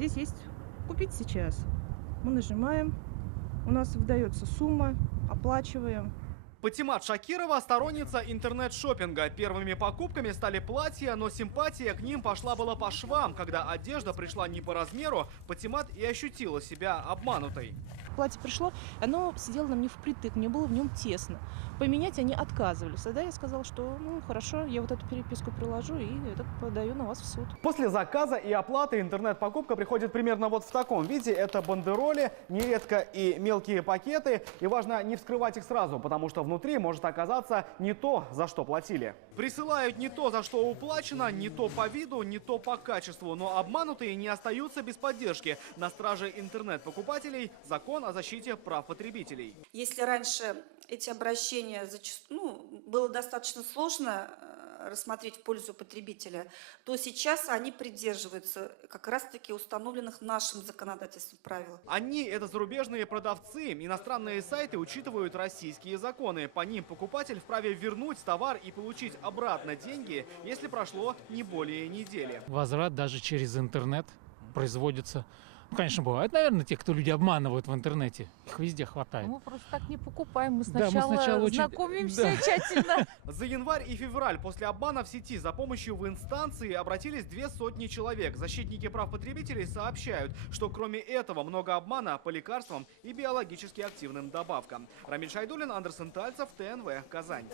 Здесь есть «Купить сейчас». Мы нажимаем, у нас выдается сумма, оплачиваем. Патимат Шакирова – сторонница интернет-шоппинга. Первыми покупками стали платья, но симпатия к ним пошла была по швам. Когда одежда пришла не по размеру, Патимат и ощутила себя обманутой. Платье пришло, оно сидело на мне впритык, мне было в нем тесно. Поменять они отказывались. Тогда я сказала, что ну хорошо, я вот эту переписку приложу и это подаю на вас в суд. После заказа и оплаты интернет-покупка приходит примерно вот в таком виде. Это бандероли, нередко и мелкие пакеты. И важно не вскрывать их сразу, потому что внутри может оказаться не то, за что платили. Присылают не то, за что уплачено, не то по виду, не то по качеству. Но обманутые не остаются без поддержки. На страже интернет-покупателей закон о защите прав потребителей. Если раньше эти обращения было достаточно сложно рассмотреть в пользу потребителя, то сейчас они придерживаются как раз-таки установленных нашим законодательством правил. Они – это зарубежные продавцы. Иностранные сайты учитывают российские законы. По ним покупатель вправе вернуть товар и получить обратно деньги, если прошло не более недели. Возврат даже через интернет производится. Ну, конечно, бывают, наверное, те, кто люди обманывают в интернете. Их везде хватает. Мы просто так не покупаем. Мы Да, сначала, мы сначала знакомимся тщательно. За январь и февраль после обмана в сети за помощью в инстанции обратились 200 человек. Защитники прав потребителей сообщают, что кроме этого много обмана по лекарствам и биологически активным добавкам. Рамиль Шайдуллин, Андерсон Тальцев, ТНВ, Казань.